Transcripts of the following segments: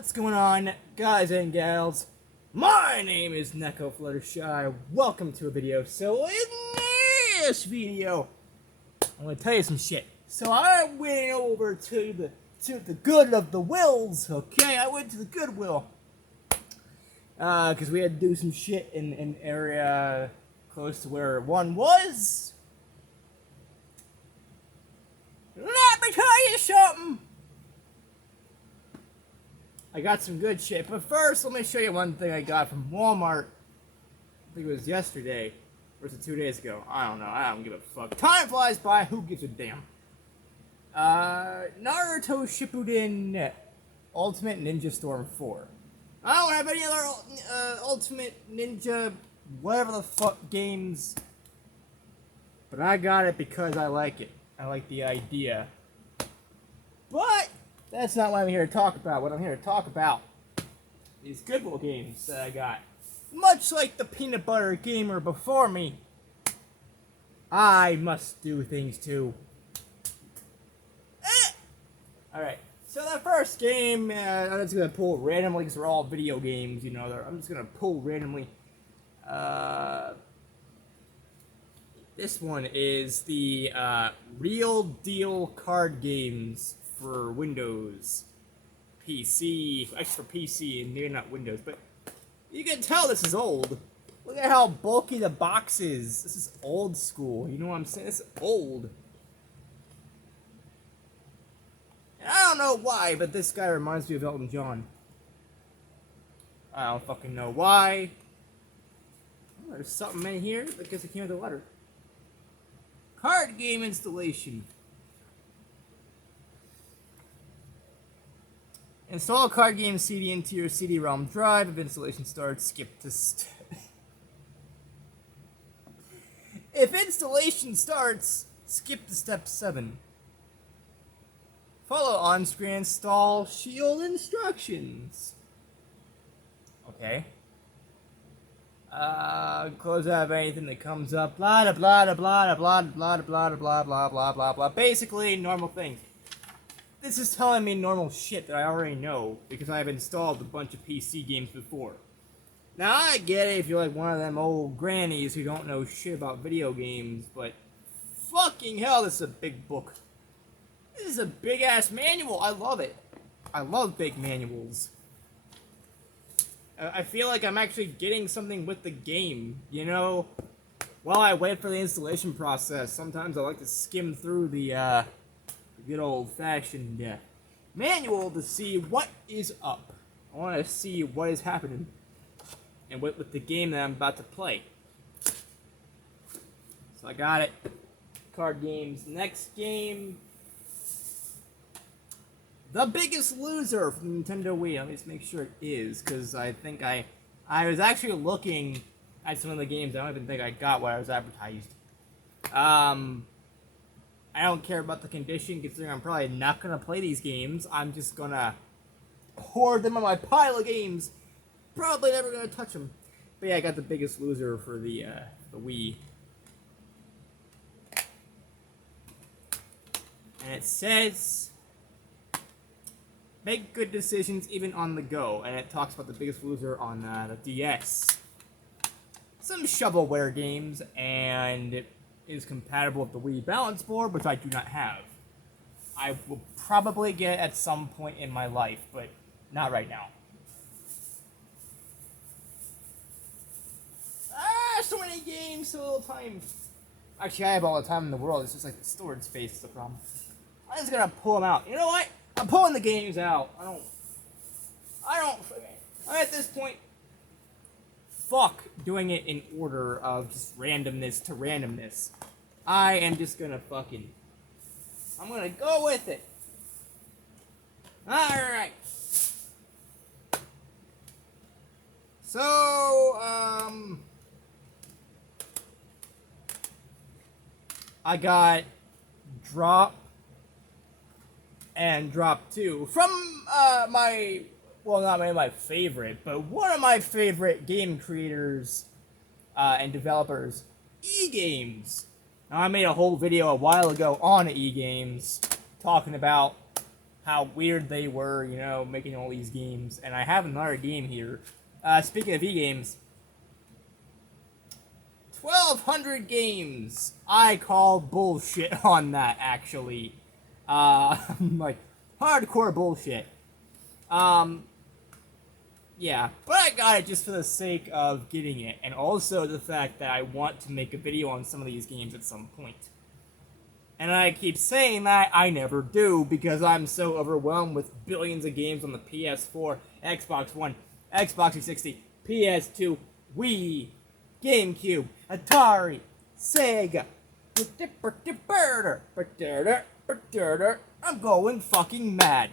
What's going on, guys and gals? My name is Neko Fluttershy. Welcome to a video. So in this video, I'm gonna tell you some shit. So I went over to the good of the wills. Okay, I went to the Goodwill because we had to do some shit in an area close to where one was. Let me tell you something. I got some good shit, but first let me show you one thing I got from Walmart. I think it was yesterday, or was it 2 days ago? I don't know, I don't give a fuck. Time flies by, who gives a damn? Naruto Shippuden Ultimate Ninja Storm 4. I don't have any other Ultimate Ninja whatever the fuck games, but I got it because I like it. I like the idea. But that's not what I'm here to talk about. What I'm here to talk about, these Goodwill games that I got. Much like the peanut butter gamer before me, I must do things too. Alright, so the first game, I'm just going to pull randomly because they're all video games, you know. I'm just going to pull randomly. This one is the Real Deal card games for Windows, PC, extra PC, and maybe not Windows, but you can tell this is old. Look at how bulky the box is. This is old school, you know what I'm saying? This is old. And I don't know why, but this guy reminds me of Elton John. I don't fucking know why. Oh, there's something in here. I guess it came with a letter. Card game installation. Install a card game CD into your CD-ROM drive. If installation starts, skip to If installation starts, skip to step 7. Follow on-screen install shield instructions. Okay. Close out of anything that comes up. Blah blah blah blah blah blah blah blah blah blah blah blah blah. Basically, normal things. This is telling me normal shit that I already know because I've installed a bunch of PC games before. Now, I get it if you're like one of them old grannies who don't know shit about video games, but fucking hell, this is a big book. This is a big-ass manual. I love it. I love big manuals. I feel like I'm actually getting something with the game, you know? While I wait for the installation process, sometimes I like to skim through the good old-fashioned manual to see what is up. I want to see what is happening and with the game that I'm about to play. So I got it. Card games. Next game. The Biggest Loser from Nintendo Wii. Let me just make sure it is, because I think I was actually looking at some of the games. I don't even think I got what I was advertised. I don't care about the condition, considering I'm probably not going to play these games. I'm just going to hoard them on my pile of games. Probably never going to touch them. But yeah, I got The Biggest Loser for the Wii. And it says, make good decisions even on the go. And it talks about The Biggest Loser on the DS. Some shovelware games, and it is compatible with the Wii Balance Board, which I do not have. I will probably get at some point in my life, but not right now. So many games, so little time. Actually, I have all the time in the world. It's just like the storage space is the problem. I'm just gonna pull them out. You know what? I'm pulling the games out. At this point, fuck doing it in order of just randomness to randomness. I am just gonna I'm gonna go with it. Alright. So, I got Drop and Drop 2 from my, well, not my favorite, but one of my favorite game creators and developers, E-Games. Now, I made a whole video a while ago on E-Games talking about how weird they were, making all these games. And I have another game here. Speaking of e-games, 1,200 games. I call bullshit on that, actually. Like, hardcore bullshit. Yeah, but I got it just for the sake of getting it, and also the fact that I want to make a video on some of these games at some point. And I keep saying that, I never do, because I'm so overwhelmed with billions of games on the PS4, Xbox One, Xbox 360, PS2, Wii, GameCube, Atari, Sega. I'm going fucking mad.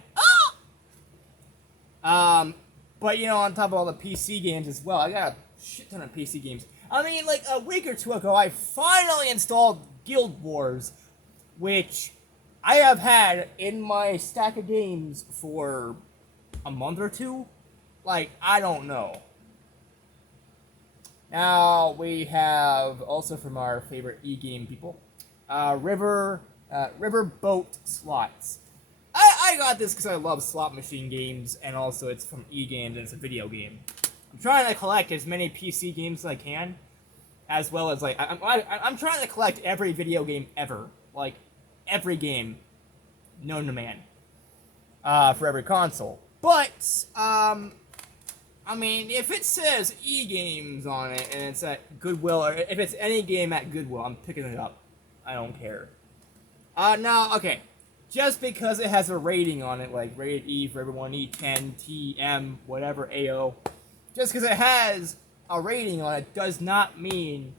But on top of all the PC games as well, I got a shit ton of PC games. I mean, like a week or two ago, I finally installed Guild Wars, which I have had in my stack of games for a month or two. Like, I don't know. Now, we have, also from our favorite e-game people, Riverboat Slots. I got this because I love slot machine games, and also it's from e-games and it's a video game. I'm trying to collect as many PC games as I can, as well as, like, I'm trying to collect every video game ever. Like, every game known to man. For every console. But, I mean, if it says e-games on it, and it's at Goodwill, or if it's any game at Goodwill, I'm picking it up. I don't care. Now, okay. Just because it has a rating on it, like rated E for everyone, E10, TM, whatever, AO. Just because it has a rating on it does not mean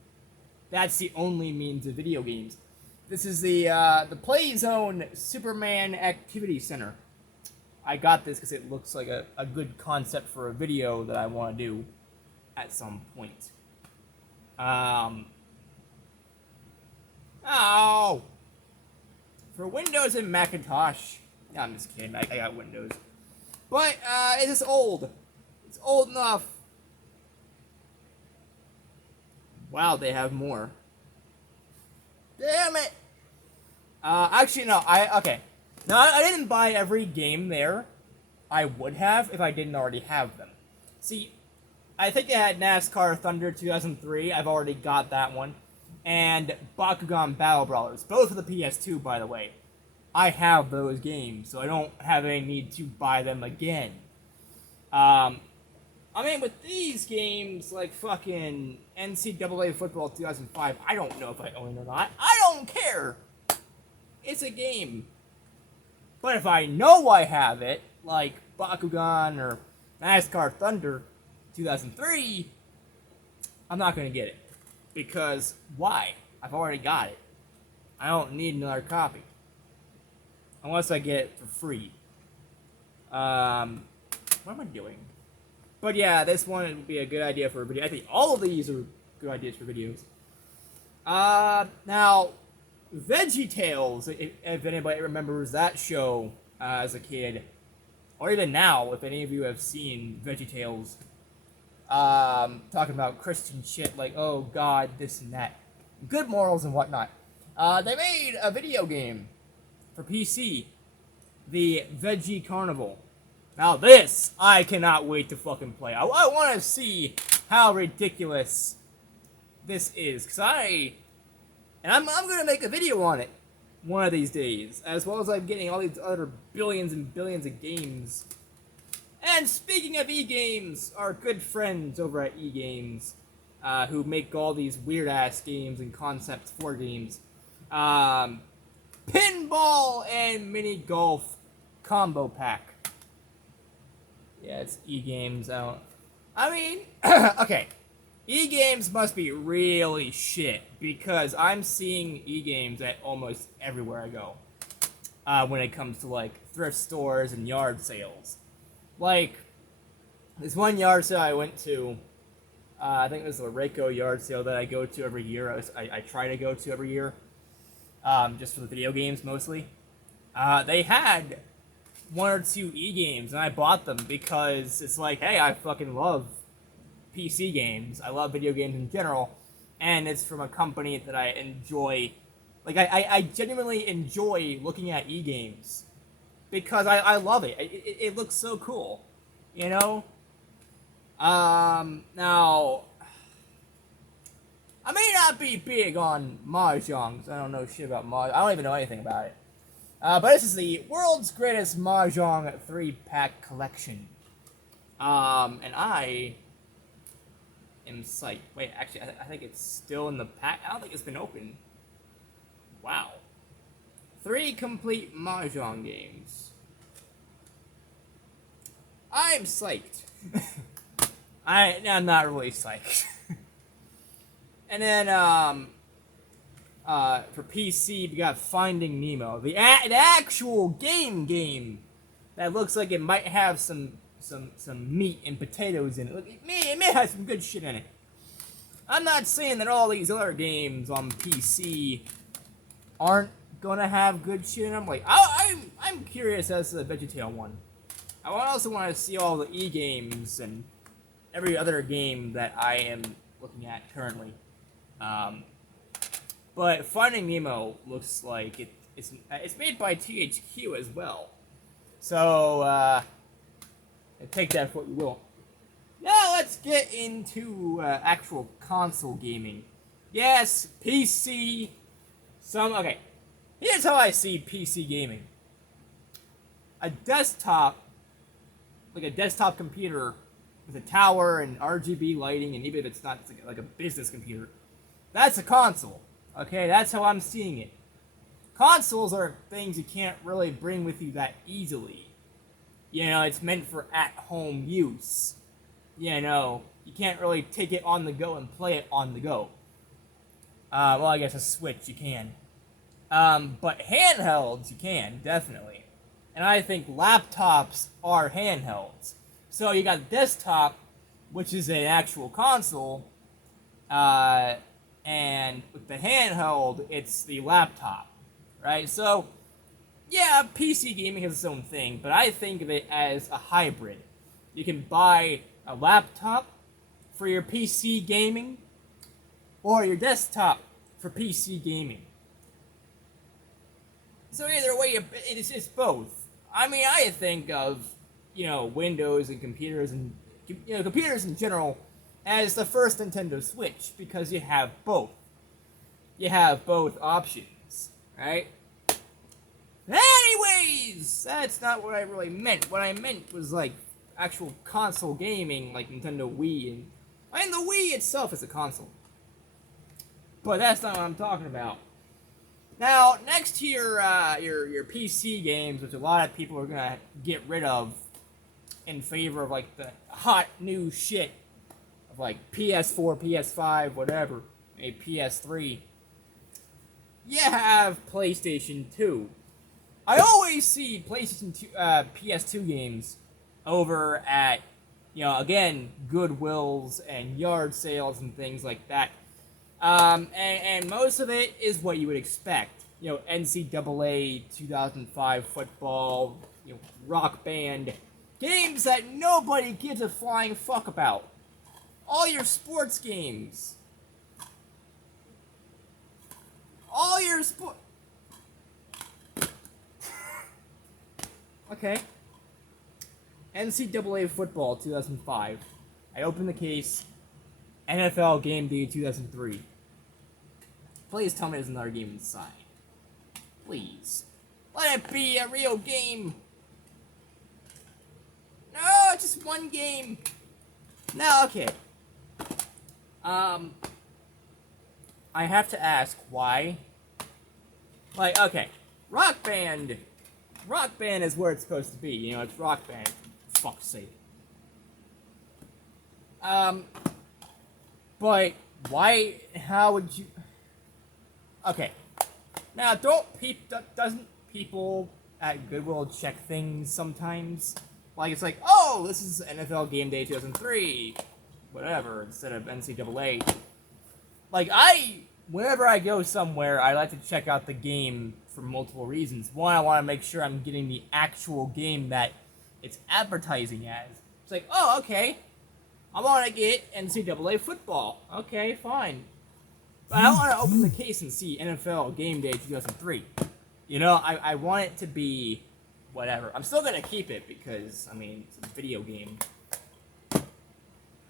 that's the only means of video games. This is the PlayZone Superman Activity Center. I got this because it looks like a good concept for a video that I want to do at some point. Oh! For Windows and Macintosh. No, I'm just kidding. I got Windows. But, it's just old. It's old enough. Wow, they have more. Damn it! Actually, no, okay. No, I didn't buy every game there. I would have if I didn't already have them. See, I think they had NASCAR Thunder 2003. I've already got that one. And Bakugan Battle Brawlers. Both for the PS2, by the way. I have those games, so I don't have any need to buy them again. I mean, with these games, like fucking NCAA Football 2005, I don't know if I own it or not. I don't care! It's a game. But if I know I have it, like Bakugan or NASCAR Thunder 2003, I'm not going to get it. Because, why? I've already got it. I don't need another copy. Unless I get it for free. What am I doing? But yeah, this one would be a good idea for a video. I think all of these are good ideas for videos. Now, Veggie Tales, if anybody remembers that show as a kid, or even now, if any of you have seen Veggie Tales, talking about Christian shit like, oh God, this and that, good morals and whatnot. They made a video game for PC, the Veggie Carnival. Now this, I cannot wait to fucking play. I want to see how ridiculous this is, because I'm going to make a video on it one of these days, as well as I'm getting all these other billions and billions of games. And speaking of e-games, our good friends over at e-games, who make all these weird-ass games and concepts for games, Pinball and Mini Golf Combo Pack. Yeah, it's e-games. I mean, okay. E-games must be really shit, because I'm seeing e-games at almost everywhere I go. When it comes to, like, thrift stores and yard sales. Like, this one yard sale I went to, I think it was the Reiko yard sale that I go to every year. I try to go to every year. Just for the video games, mostly. They had one or two e-games, and I bought them because it's like, hey, I fucking love PC games. I love video games in general, and it's from a company that I enjoy. Like, I genuinely enjoy looking at e-games. because I love it. It looks so cool, you know. Now I may not be big on Mahjong. I don't know shit about Mahjong. I don't even know anything about it. But this is the world's greatest Mahjong 3-pack collection. And I am psyched. Wait, actually, I think it's still in the pack. I don't think it's been opened. Wow. 3 complete Mahjong games. I'm psyched. I'm not really psyched. And then, for PC, we got Finding Nemo. The actual game that looks like it might have some meat and potatoes in it. Look, it may have some good shit in it. I'm not saying that all these other games on PC aren't gonna have good shit in them. Like, I'm curious as to the Veggie Tales one. I also want to see all the E-games and every other game that I am looking at currently. But Finding Nemo looks like it's made by THQ as well. So, take that for what you will. Now let's get into actual console gaming. Yes, PC. Okay, here's how I see PC gaming. A desktop, like a desktop computer with a tower and RGB lighting, and even if it's not, it's like a business computer, that's a console. Okay, that's how I'm seeing it. Consoles are things you can't really bring with you that easily. You know, it's meant for at-home use. You know, you can't really take it on the go and play it on the go. Well, I guess a Switch you can. But handhelds you can, definitely. And I think laptops are handhelds. So you got desktop, which is an actual console, and with the handheld, it's the laptop, right? So, yeah, PC gaming has its own thing, but I think of it as a hybrid. You can buy a laptop for your PC gaming, or your desktop for PC gaming. So either way, it's both. I mean, I think of, you know, Windows and computers and, you know, computers in general as the first Nintendo Switch, because you have both. You have both options, right? Anyways, that's not what I really meant. What I meant was, like, actual console gaming, like Nintendo Wii, and the Wii itself is a console. But that's not what I'm talking about. Now, next to your PC games, which a lot of people are gonna get rid of in favor of, like, the hot new shit of, like, PS4, PS5, whatever, a PS3, you have PlayStation 2. I always see PlayStation 2, PS2 games over at, you know, again, Goodwills and yard sales and things like that. And most of it is what you would expect. You know, NCAA 2005 football, you know, Rock Band, games that nobody gives a flying fuck about. All your sports games. All your Okay. NCAA football 2005. I opened the case. NFL Game Day 2003. Please tell me there's another game inside. Please. Let it be a real game. No, just one game. No, okay. I have to ask why. Like, okay. Rock Band. Rock Band is where it's supposed to be. You know, it's Rock Band. For fuck's sake. But why? How would you? Okay. Now, doesn't people at Goodwill check things sometimes? Like, it's like, oh, this is NFL Game Day 2003, whatever, instead of NCAA. Like, whenever I go somewhere, I like to check out the game for multiple reasons. One, I want to make sure I'm getting the actual game that it's advertising as. It's like, oh, okay. I want to get NCAA football. Okay, fine. But I don't want to open the case and see NFL Game Day 2003. You know, I want it to be whatever. I'm still gonna keep it because, I mean, it's a video game.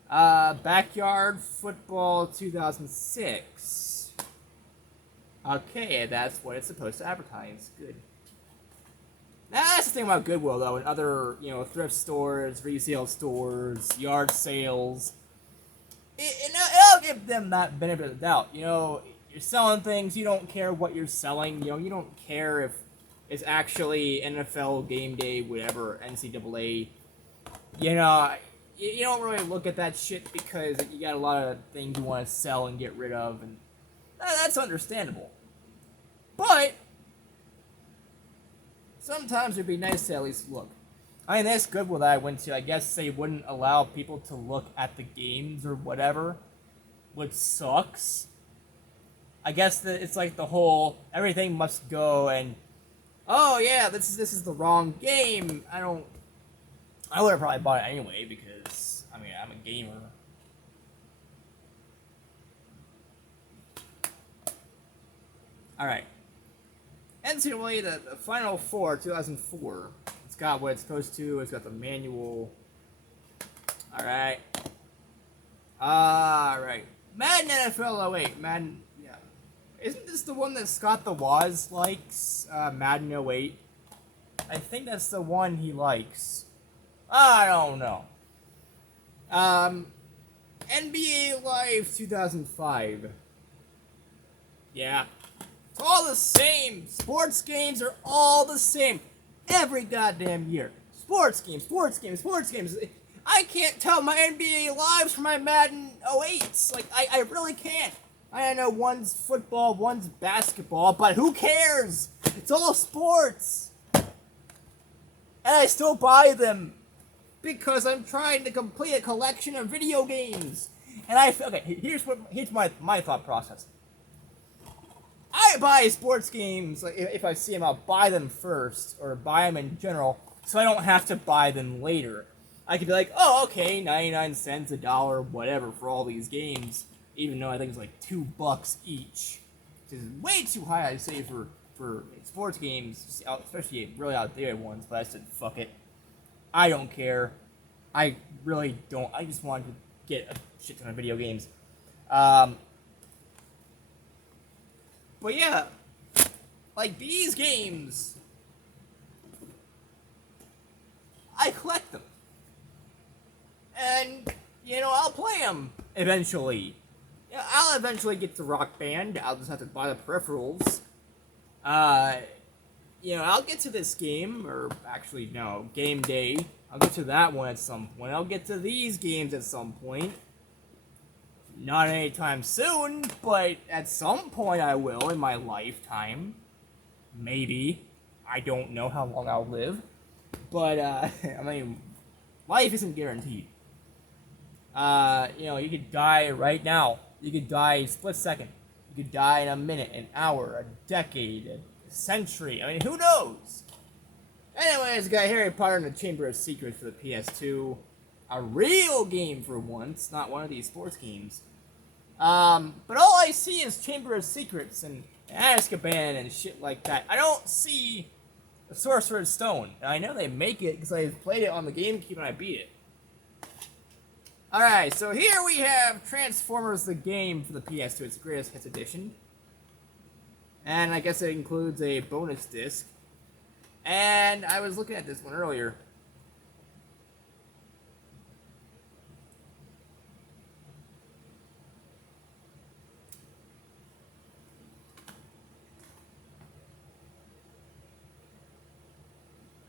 Backyard Football 2006. Okay, that's what it's supposed to advertise. Good. Now, that's the thing about Goodwill, though, and other, thrift stores, resale stores, yard sales. It'll give them that benefit of the doubt. You're selling things, you don't care what you're selling. You don't care if it's actually NFL game day, whatever, NCAA. You don't really look at that shit because you got a lot of things you want to sell and get rid of, and that's understandable. But sometimes it'd be nice to at least look. I mean, this Goodwill that I went to, I guess they wouldn't allow people to look at the games or whatever, which sucks. I guess that it's like the whole everything must go and oh yeah, this is the wrong game. I would have probably bought it anyway because I mean I'm a gamer. All right. NCAA the Final Four 2004. It's got what it's supposed to. It's got the manual. All right. All right. Madden NFL 08. Madden. Yeah. Isn't this the one that Scott the Woz likes? Madden 08. I think that's the one he likes. I don't know. NBA Live 2005. Yeah. It's all the same. Sports games are all the same. Every goddamn year. Sports games. I can't tell my NBA Lives from my Madden 08s. Like, I really can't. I know one's football, one's basketball, but who cares? It's all sports. And I still buy them. Because I'm trying to complete a collection of video games. And here's my thought process. I buy sports games, like if I see them, I'll buy them first, or buy them in general, so I don't have to buy them later. I could be like, oh, okay, 99 cents, $1, whatever, for all these games, even though I think it's like $2 each, which is way too high, I'd say, for sports games, especially really outdated ones, but I said, fuck it. I don't care. I really don't. I just wanted to get a shit ton of video games. But yeah, like these games, I collect them. And, I'll play them eventually. Yeah, I'll eventually get to Rock Band. I'll just have to buy the peripherals. I'll get to this game, or actually, no, Game Day. I'll get to that one at some point. I'll get to these games at some point. Not anytime soon, but at some point I will in my lifetime. Maybe. I don't know how long I'll live. But, I mean, life isn't guaranteed. You could die right now. You could die in a split second. You could die in a minute, an hour, a decade, a century. I mean, who knows? Anyways, got Harry Potter and the Chamber of Secrets for the PS2. A real game for once, not one of these sports games. But all I see is Chamber of Secrets and Azkaban and shit like that. I don't see the Sorcerer's Stone. And I know they make it because I played it on the GameCube and I beat it. Alright, so here we have Transformers the game for the PS2. It's the Greatest Hits Edition. And I guess it includes a bonus disc. And I was looking at this one earlier.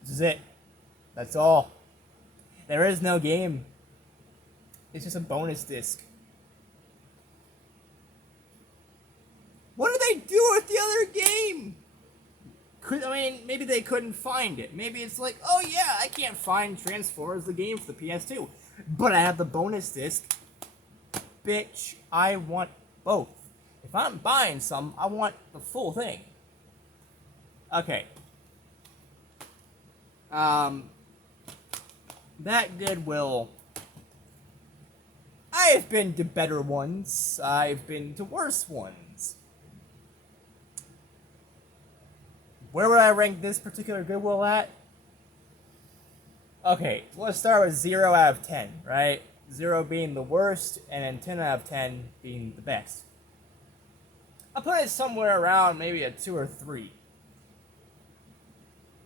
This is it. That's all. There is no game. It's just a bonus disc. What do they do with the other game? Maybe they couldn't find it. Maybe it's like, oh yeah, I can't find Transformers the game for the PS2. But I have the bonus disc. Bitch, I want both. If I'm buying some, I want the full thing. Okay. That Goodwill. I've been to better ones. I've been to worse ones. Where would I rank this particular Goodwill at? Okay, so let's start with 0 out of 10, right? 0 being the worst, and then 10 out of 10 being the best. I'll put it somewhere around maybe a 2 or 3.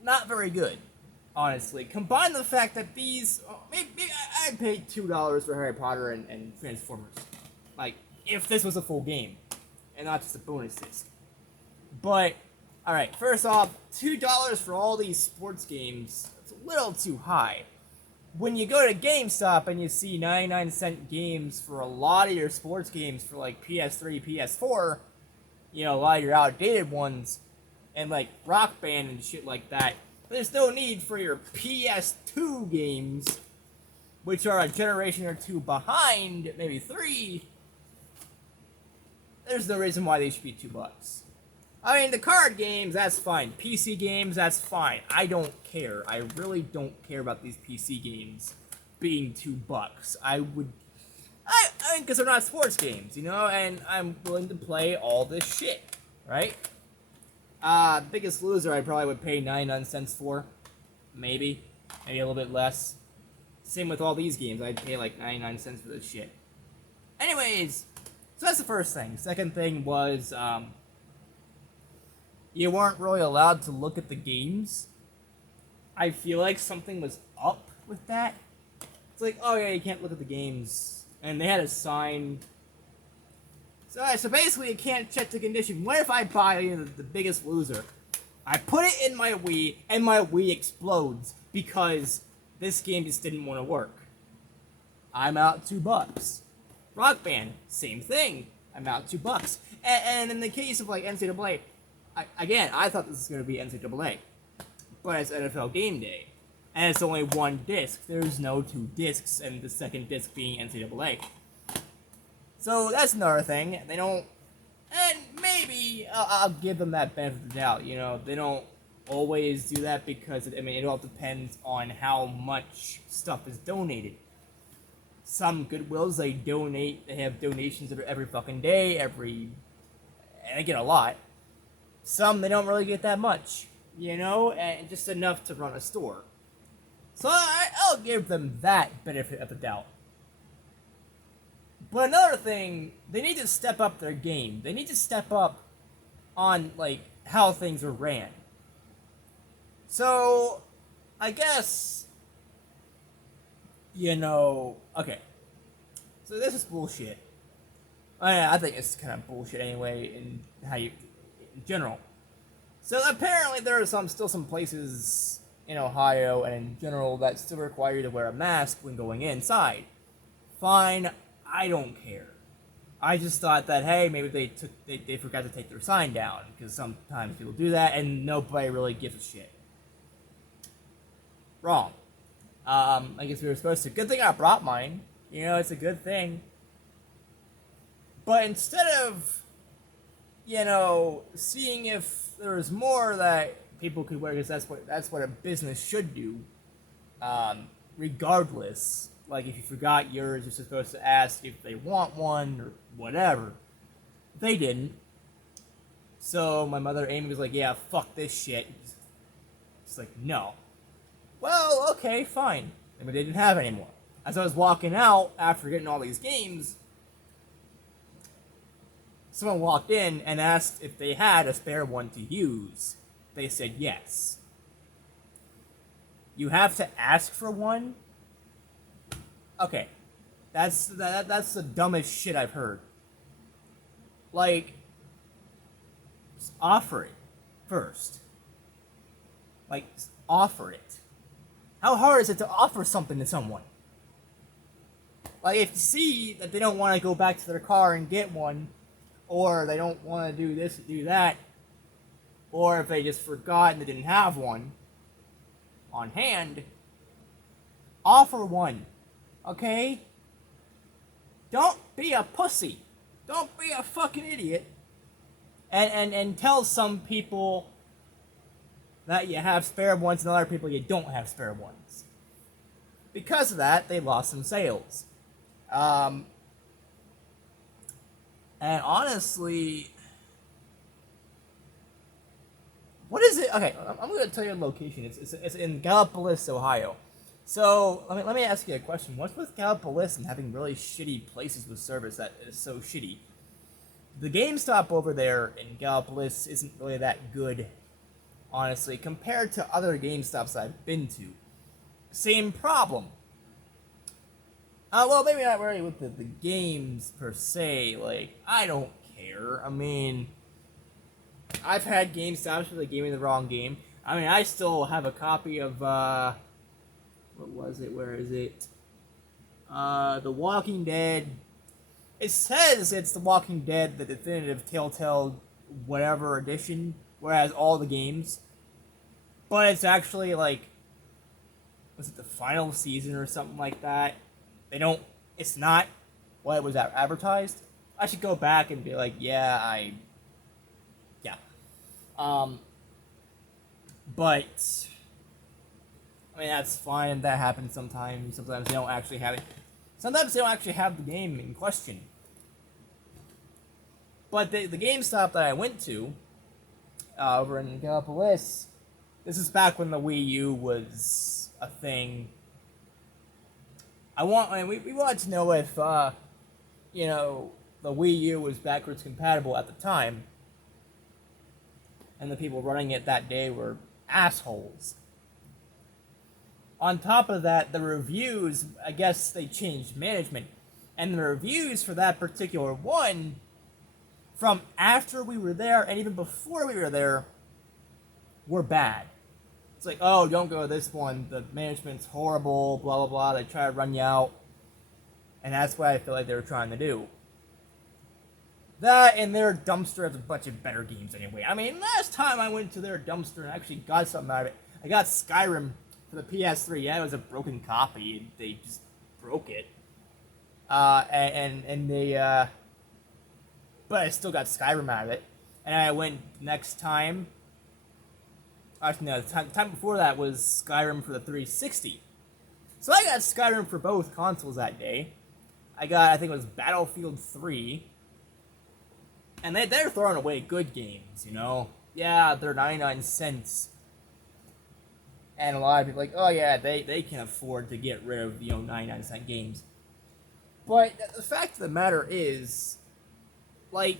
Not very good, honestly. Combine the fact that these... maybe I paid $2 for Harry Potter and Transformers. Like, if this was a full game, and not just a bonus disc. But, alright, first off, $2 for all these sports games, it's a little too high. When you go to GameStop and you see 99-cent games for a lot of your sports games for like PS3, PS4, you know, a lot of your outdated ones, and like Rock Band and shit like that, there's no need for your PS2 games, which are a generation or two behind, maybe 3. There's no reason why they should be $2. I mean, the card games, that's fine. PC games, that's fine. I don't care. I really don't care about these PC games being $2. I because they're not sports games, you know, and I'm willing to play all this shit, right? Biggest Loser I probably would pay 99 cents for. Maybe a little bit less. Same with all these games, I'd pay like 99 cents for this shit. Anyways, so that's the first thing. Second thing was, you weren't really allowed to look at the games. I feel like something was up with that. It's like, oh yeah, you can't look at the games. And they had a sign. So basically, you can't check the condition. What if I buy the Biggest Loser? I put it in my Wii, and my Wii explodes because this game just didn't want to work. I'm out $2. Rock Band, same thing. I'm out $2. And in the case of like NCAA, I thought this was going to be NCAA, but it's NFL Game Day, and it's only one disc. There's no 2 discs, and the second disc being NCAA. So that's another thing. They don't, and maybe I'll give them that benefit of the doubt. You know, they don't always do that because it all depends on how much stuff is donated. Some Goodwills they have donations every fucking day, and they get a lot. Some, they don't really get that much, you know, and just enough to run a store. So I'll give them that benefit of the doubt. But another thing, they need to step up their game. They need to step up on, like, how things are ran. So, I guess, you know, okay. So this is bullshit. I think it's kind of bullshit anyway, in general. So apparently there are still some places in Ohio and in general that still require you to wear a mask when going inside. Fine, I don't care. I just thought that, hey, maybe they forgot to take their sign down, because sometimes people do that and nobody really gives a shit. Wrong. I guess we were supposed to. Good thing I brought mine. You know, it's a good thing. But instead of, you know, seeing if there was more that people could wear, because that's what a business should do, regardless. Like, if you forgot yours, you're supposed to ask if they want one, or whatever. They didn't. So my mother, Amy, was like, yeah, fuck this shit. It's like, no. Well, okay, fine. Maybe they didn't have any more. As I was walking out, after getting all these games, someone walked in and asked if they had a spare one to use. They said yes. You have to ask for one? Okay. That's the dumbest shit I've heard. Like, just offer it first. Like, offer it. How hard is it to offer something to someone? Like, if you see that they don't want to go back to their car and get one, or they don't want to do this, do that, or if they just forgot and they didn't have one on hand, offer one, okay? Don't be a pussy. Don't be a fucking idiot. And tell some people that you have spare ones and other people you don't have spare ones. Because of that, they lost some sales. And honestly, what is it? Okay, I'm going to tell you the location. It's in Gallipolis, Ohio. So let me ask you a question. What's with Gallipolis and having really shitty places with service that is so shitty? The GameStop over there in Gallipolis isn't really that good, honestly, compared to other GameStops I've been to. Same problem. Well, maybe not really with the games per se. Like, I don't care. I mean, I've had GameStops where they gave me the wrong game. I mean, I still have a copy of, what was it? Where is it? The Walking Dead. It says it's The Walking Dead, the definitive Telltale whatever edition, whereas all the games. But it's actually, like, was it the final season or something like that? It's not what it was advertised. I should go back and be like, yeah. But, I mean, that's fine. That happens sometimes. Sometimes they don't actually have it. Sometimes they don't actually have the game in question. But the GameStop that I went to, over in Gallipolis, this is back when the Wii U was a thing. We wanted to know if, the Wii U was backwards compatible at the time. And the people running it that day were assholes. On top of that, the reviews, I guess they changed management. And the reviews for that particular one, from after we were there and even before we were there, were bad. It's like, oh, don't go to this one, the management's horrible, blah blah blah, they try to run you out. And that's what I feel like they were trying to do. That and their dumpster has a bunch of better games anyway. I mean, last time I went to their dumpster and actually got something out of it, I got Skyrim for the PS3. Yeah, it was a broken copy, they just broke it. But I still got Skyrim out of it. And I went next time. Actually, no, the time before that was Skyrim for the 360. So I got Skyrim for both consoles that day. I think it was Battlefield 3. And they're throwing away good games, Yeah, they're 99 cents. And a lot of people are like, oh yeah, they can afford to get rid of, 99-cent games. But the fact of the matter is, like,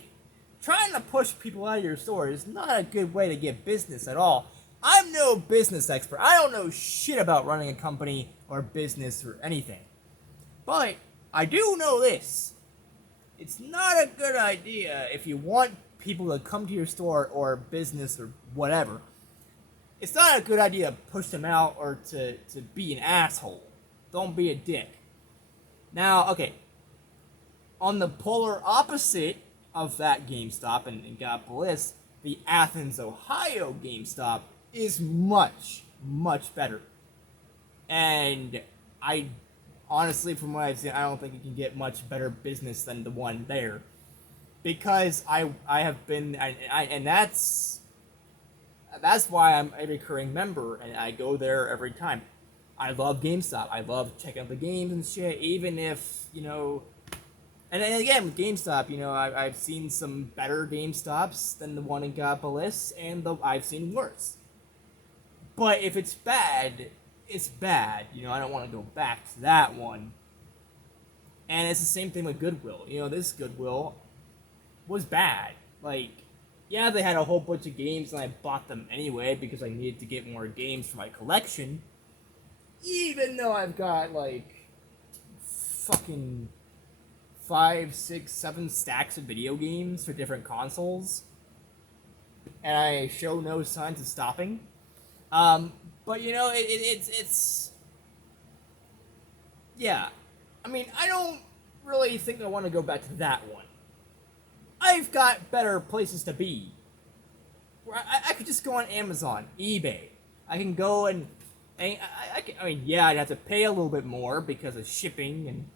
trying to push people out of your store is not a good way to get business at all. I'm no business expert. I don't know shit about running a company or business or anything. But I do know this. It's not a good idea if you want people to come to your store or business or whatever. It's not a good idea to push them out or to be an asshole. Don't be a dick. Now, okay. On the polar opposite of that GameStop in Gallipolis, the Athens, Ohio GameStop is much, much better. And I honestly, from what I've seen, I don't think you can get much better business than the one there. Because I have been, and that's why I'm a recurring member, and I go there every time. I love GameStop. I love checking out the games and shit, even if, And again, with GameStop, I've seen some better GameStops than the one in Gallipolis, and I've seen worse. But if it's bad, it's bad. I don't want to go back to that one. And it's the same thing with Goodwill. This Goodwill was bad. Like, yeah, they had a whole bunch of games, and I bought them anyway because I needed to get more games for my collection. Even though I've got, like, fucking 5, 6, 7 stacks of video games for different consoles. And I show no signs of stopping. But, it's... Yeah. I mean, I don't really think I want to go back to that one. I've got better places to be. Where I could just go on Amazon, eBay. I can go and I mean, yeah, I'd have to pay a little bit more because of shipping and,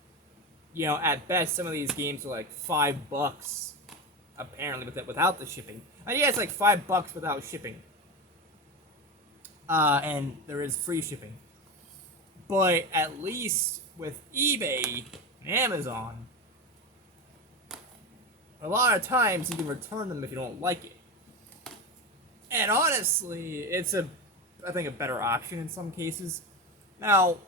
at best, some of these games are like $5, apparently, without the shipping. Yeah, it's like $5 without shipping. And there is free shipping. But at least with eBay and Amazon, a lot of times you can return them if you don't like it. And honestly, it's I think a better option in some cases. Now,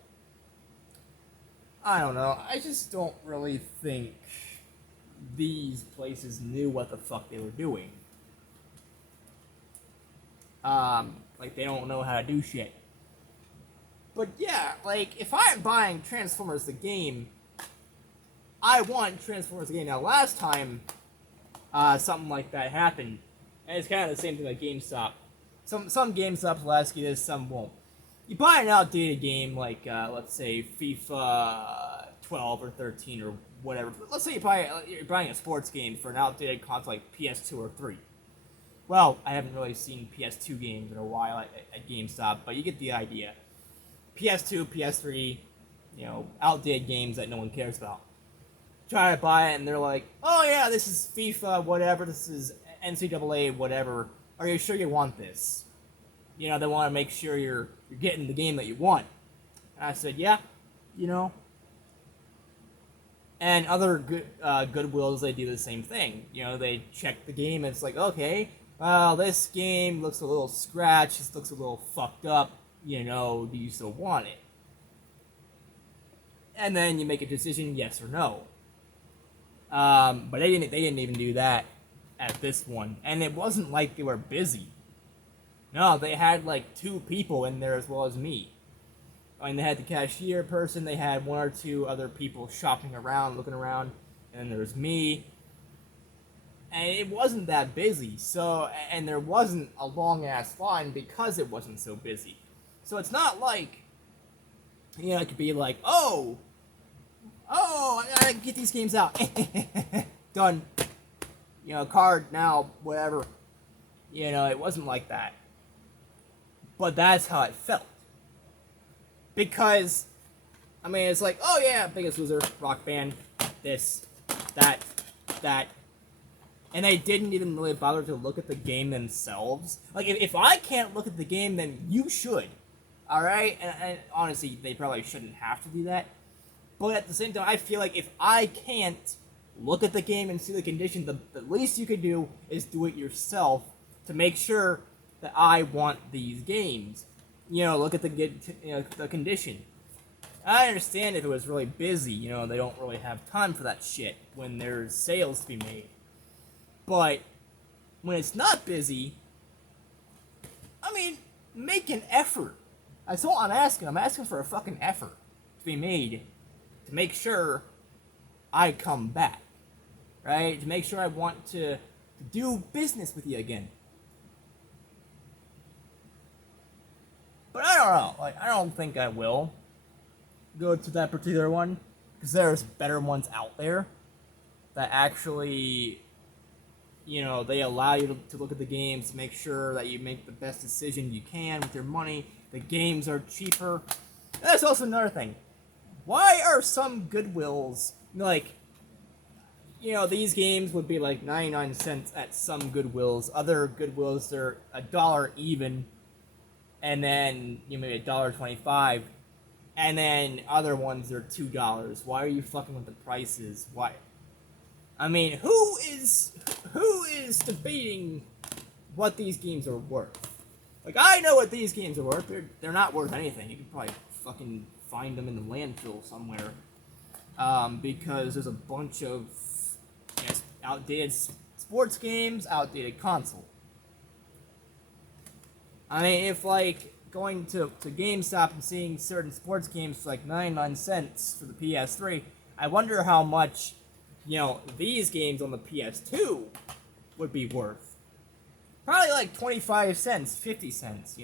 I don't know. I just don't really think these places knew what the fuck they were doing. Like, they don't know how to do shit. But yeah, like, if I'm buying Transformers the game, I want Transformers the game. Now, last time something like that happened, and it's kind of the same thing like GameStop. Some GameStops will ask you this, some won't. You buy an outdated game like, let's say, FIFA 12 or 13 or whatever. Let's say you're buying a sports game for an outdated console like PS2 or 3. Well, I haven't really seen PS2 games in a while at GameStop, but you get the idea. PS2, PS3, outdated games that no one cares about. Try to buy it, and they're like, oh yeah, this is FIFA, whatever, this is NCAA, whatever. Are you sure you want this? They want to make sure you're getting the game that you want. And I said, yeah, And other Goodwills, they do the same thing. They check the game, and it's like, okay, well, this game looks a little scratched, this looks a little fucked up, do you still want it? And then you make a decision, yes or no. But they didn't even do that at this one. And it wasn't like they were busy. No, they had like 2 people in there as well as me. I mean, they had the cashier person, they had 1 or 2 other people shopping around, looking around, and then there was me. And it wasn't that busy, and there wasn't a long-ass line because it wasn't so busy. So it's not like, it could be like, oh, I gotta get these games out. Done. Card now, whatever. It wasn't like that. But that's how it felt. Because, it's like, oh yeah, Biggest Loser, Rock Band, this, that. And they didn't even really bother to look at the game themselves. Like, if I can't look at the game, then you should. Alright? And honestly, they probably shouldn't have to do that. But at the same time, I feel like if I can't look at the game and see the condition, the least you could do is do it yourself to make sure that I want these games. Look at the condition. I understand if it was really busy, they don't really have time for that shit when there's sales to be made. But when it's not busy, make an effort. That's all I'm asking. I'm asking for a fucking effort to be made to make sure I come back. Right? To make sure I want to do business with you again. But I don't know. I don't think I will go to that particular one. Because there's better ones out there that actually, they allow you to look at the games to make sure that you make the best decision you can with your money. The games are cheaper. That's also another thing. Why are some Goodwills, these games would be like 99 cents at some Goodwills. Other Goodwills, they're $1 even. And then, maybe $1.25. And then other ones are $2. Why are you fucking with the prices? Why? Who is debating what these games are worth? Like, I know what these games are worth. They're not worth anything. You could probably fucking find them in the landfill somewhere. Because there's a bunch of outdated sports games, outdated console. If, going to GameStop and seeing certain sports games for, 99 cents for the PS3, I wonder how much, these games on the PS2 would be worth. Probably, 25 cents, 50 cents,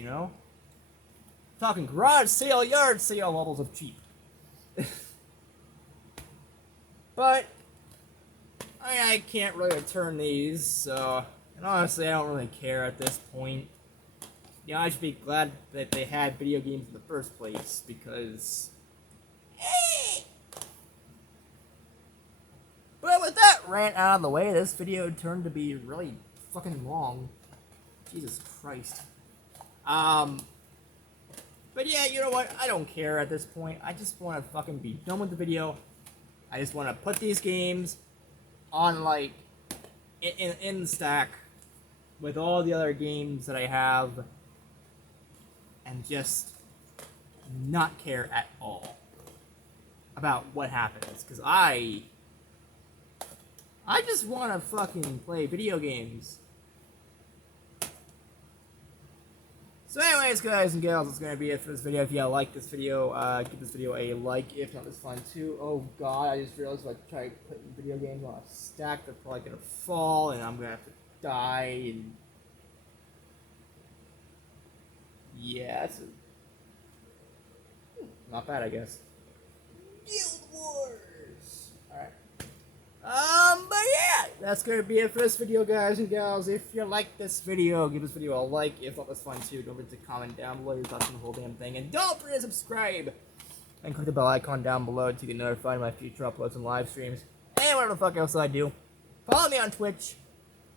Talking garage sale, yard sale levels of cheap. But, I can't really return these, so... And honestly, I don't really care at this point. I should be glad that they had video games in the first place, because... But with that rant out of the way, this video turned to be really fucking long. Jesus Christ. But yeah, you know what? I don't care at this point. I just want to fucking be done with the video. I just want to put these games on, in the stack with all the other games that I have. And just not care at all. about what happens, because I just want to fucking play video games. So anyways, guys and gals, that's going to be it for this video. If you like this video, give this video a like. If not, it's fine too. Oh god, I just realized if I try putting video games on a stack, they're probably going to fall, and I'm going to have to die, and... yeah, that's not bad, I guess. Guild Wars! Alright. But yeah, that's gonna be it for this video, guys and gals. If you like this video, give this video a like. If not, that's fine too. Don't forget to comment down below your thoughts on the whole damn thing. And don't forget to subscribe! And click the bell icon down below to get notified of my future uploads and live streams. And whatever the fuck else I do. Follow me on Twitch,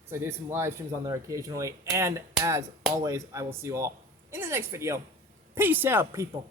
because I do some live streams on there occasionally. And as always, I will see you all in the next video. Peace out, people.